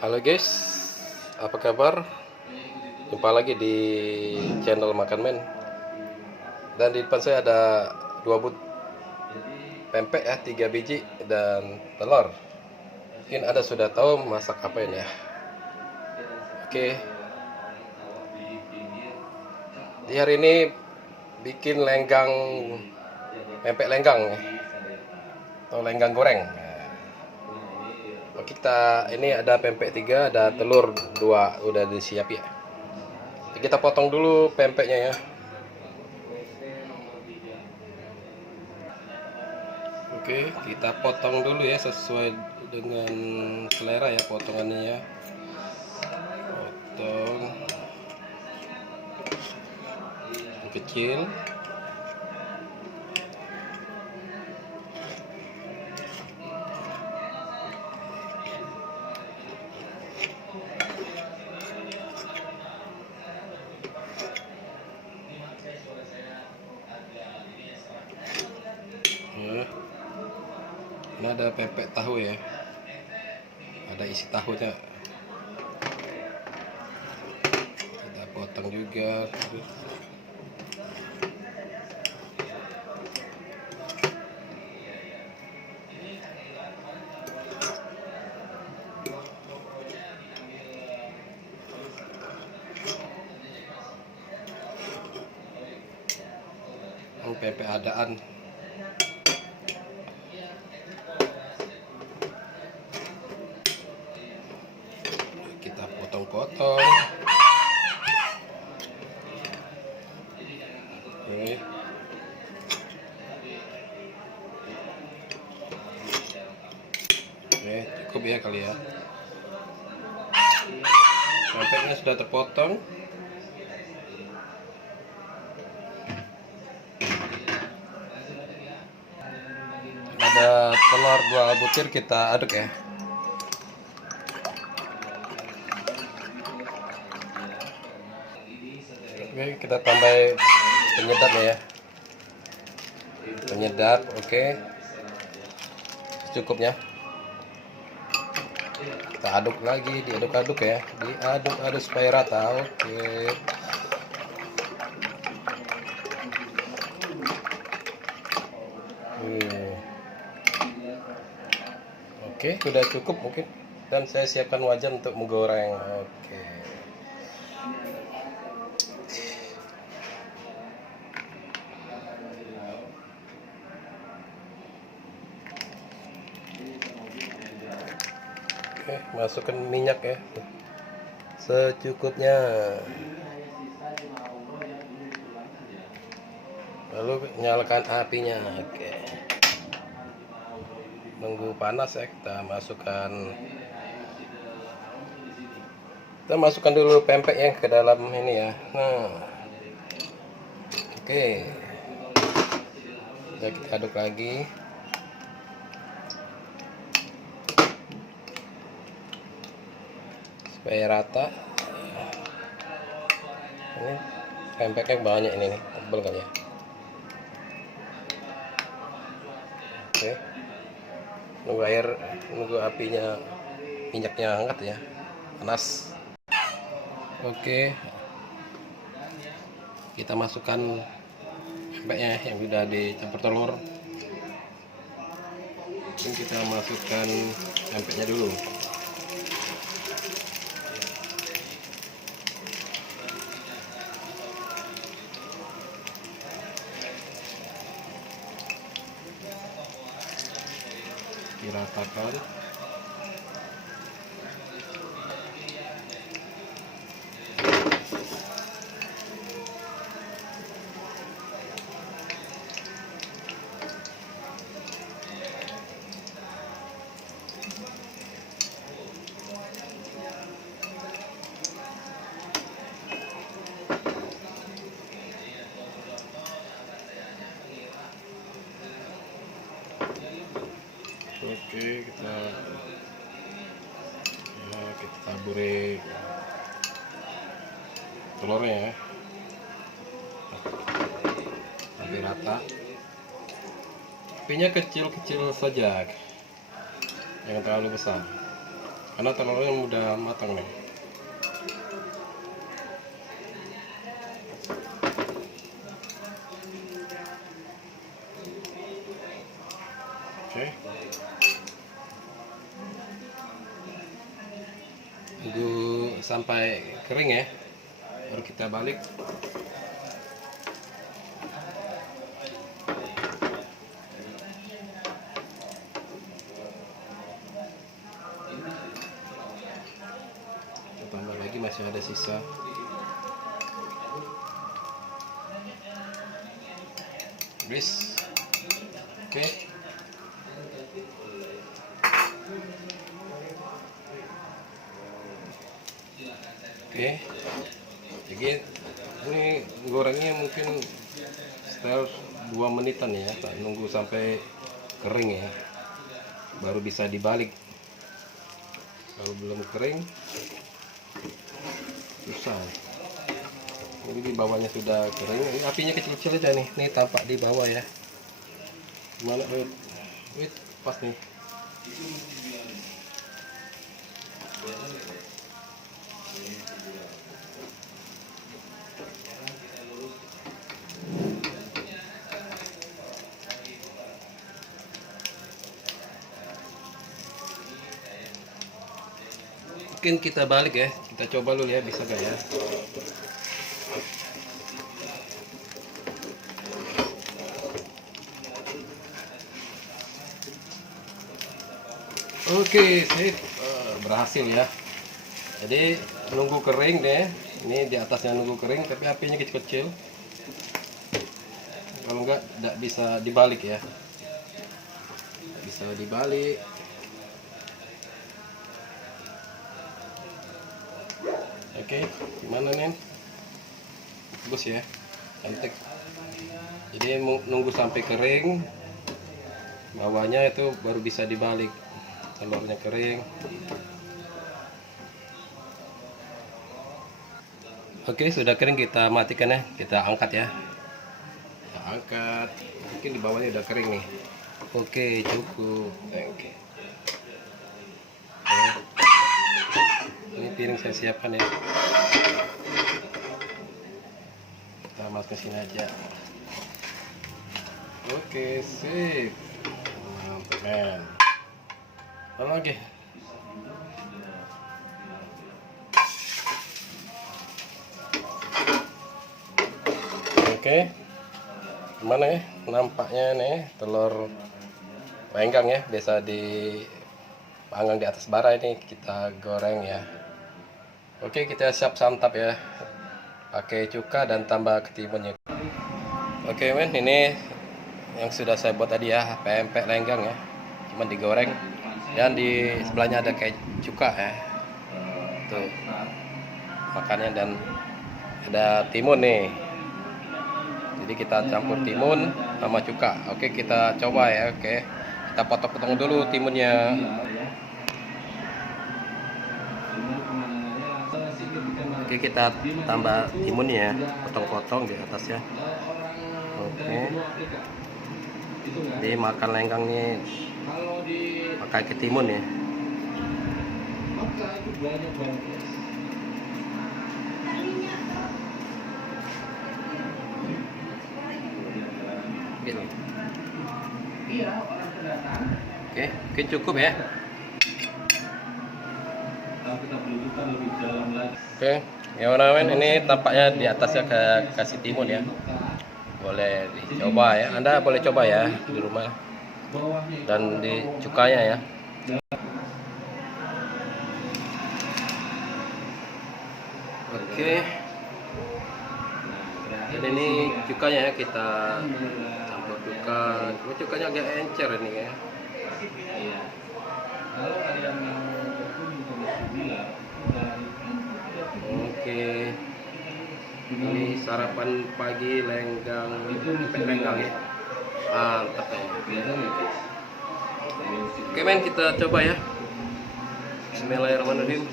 Halo guys, apa kabar? Jumpa lagi di channel Makan Men. Dan di depan saya ada 2 but pempek ya, 3 biji dan telur. Mungkin Anda sudah tahu masak apa ini ya. Oke, di hari ini bikin lenggang, pempek lenggang ya, atau lenggang goreng. Oke, ini ada pempek 3, ada telur 2 udah disiap ya. Kita potong dulu pempeknya ya. Oke, kita potong dulu ya sesuai dengan selera ya potongannya ya. Potong kecil. Ini ada pempek tahu ya, ada isi tahunya, kita potong juga. Pempek adaan. Kita potong-potong. Oke. Oke, cukup ya kali ya. Pempeknya sudah terpotong. Ada telur 2 butir, kita aduk ya. Oke, kita tambah penyedapnya ya. Penyedap, oke. Cukupnya. Kita aduk lagi, diaduk-aduk ya. Diaduk-aduk supaya rata, oke. Oke, sudah cukup mungkin. Dan saya siapkan wajan untuk menggoreng. Oke. Oke, masukkan minyak ya. Secukupnya. Lalu nyalakan apinya. Oke. Nunggu panas ya, kita masukkan dulu pempeknya ke dalam ini ya. Nah, oke, kita aduk lagi supaya rata. Ini pempeknya banyak ini nih, tebal kan ya. Oke, nunggu apinya, minyaknya hangat ya, panas. Oke, kita masukkan pempeknya yang sudah dicampur telur. Ini kita masukkan pempeknya dulu. Diratakan. Oke, kita taburi telurnya ya sampai rata. Apinya kecil-kecil saja, jangan terlalu besar karena telurnya udah matang nih. Oke, tunggu sampai kering ya, baru kita balik. Kita tambah lagi, masih ada sisa. Habis. Oke. Oke, jadi ini gorengnya mungkin sekitar 2 menitan ya, nunggu sampai kering ya, baru bisa dibalik. Kalau belum kering susah. Jadi di bawahnya sudah kering, ini apinya kecil-kecil aja nih, ini tampak di bawah ya. Gimana, wait, pas nih. Mungkin kita balik ya, kita coba dulu ya, bisa gak ya. Oke, sip. Berhasil ya. Jadi nunggu kering deh, ini di atasnya nunggu kering tapi apinya kecil-kecil, kalau enggak tidak bisa dibalik ya, bisa dibalik. Oke, gimana nih? Bagus ya, cantik. Jadi nunggu sampai kering, bawahnya itu baru bisa dibalik. Telurnya kering. Oke, sudah kering, kita matikan ya, kita angkat ya. Kita angkat. Mungkin di bawahnya udah kering nih. Oke, cukup. Oke. Ini piring saya siapkan ya. Kita masuk ke sini aja. Oke, sip. Mantap men. Apa lagi? Oke. Gimana ya? Nampaknya nih telur lenggang ya, biasa dipanggang di atas bara, ini kita goreng ya. Oke, kita siap santap ya, pakai cuka dan tambah ketimunnya. Oke men, ini yang sudah saya buat tadi ya, pempek lenggang ya, cuman digoreng, dan di sebelahnya ada kayak cuka ya, tuh makannya, dan ada timun nih, jadi kita campur timun sama cuka. Oke, kita coba ya. Oke, kita potong-potong dulu timunnya. Oke, kita tambah timunnya, potong-potong di atasnya. Oke, jadi makan lenggang nih pakai ketimun ya. Oke, mungkin cukup ya. Oke, gimana men? Ini tampaknya di atasnya kasih timun ya. Boleh dicoba ya. Anda boleh coba ya di rumah. Dan di cukanya ya. Oke. Dan ini cukanya ya, kita campur cuka. Cukanya agak encer ini ya. Oke, ini sarapan pagi lenggang, pempek lenggang ya, mantap ya. Oke men, kita coba ya. Bismillahirrahmanirrahim.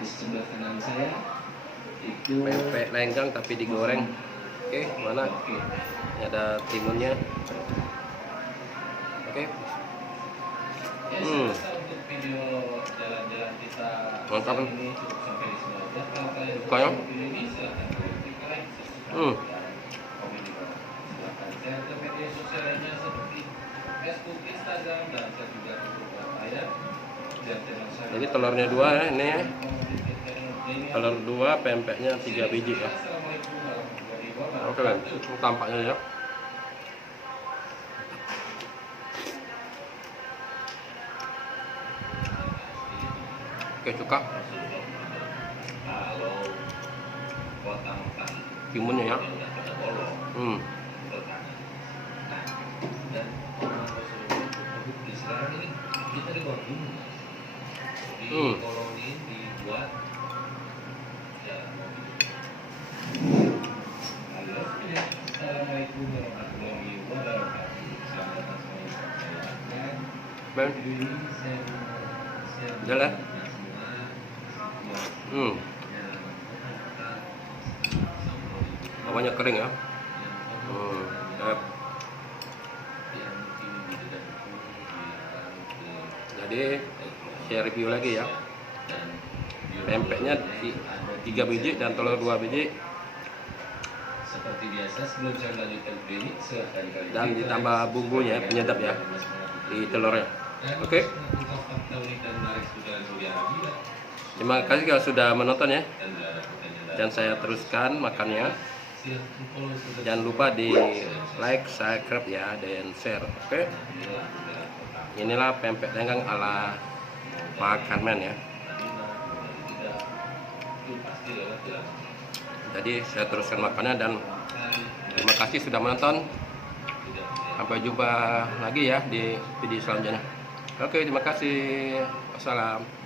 Di sebelah kanan saya itu pempek lenggang tapi digoreng. Oke, mana? Ini ada timunnya. Oke. Mantap. Bukanya. Jadi telurnya 2 ya, ini ya. Telur 2, pempeknya 3 biji ya. Oke kan, tampaknya ya. Oke, cuka. Timunnya ya. Ben, udah lah. Bawahnya kering ya. Jadi saya review lagi ya. Pempeknya 3 biji dan telur 2 biji. Seperti biasa sebelum saya melanjutkan klinik, silahkan kalian Dan ditambah bumbunya penyedap ya di telurnya. Oke. Terima kasih kalau sudah menonton ya. Dan saya teruskan makannya. Jangan lupa di like, subscribe ya, dan share. Oke. Inilah pempek denggang ala Makan Man ya. Jadi saya teruskan makannya dan terima kasih sudah menonton. Sampai jumpa lagi ya di video selanjutnya. Oke, terima kasih. Wassalam.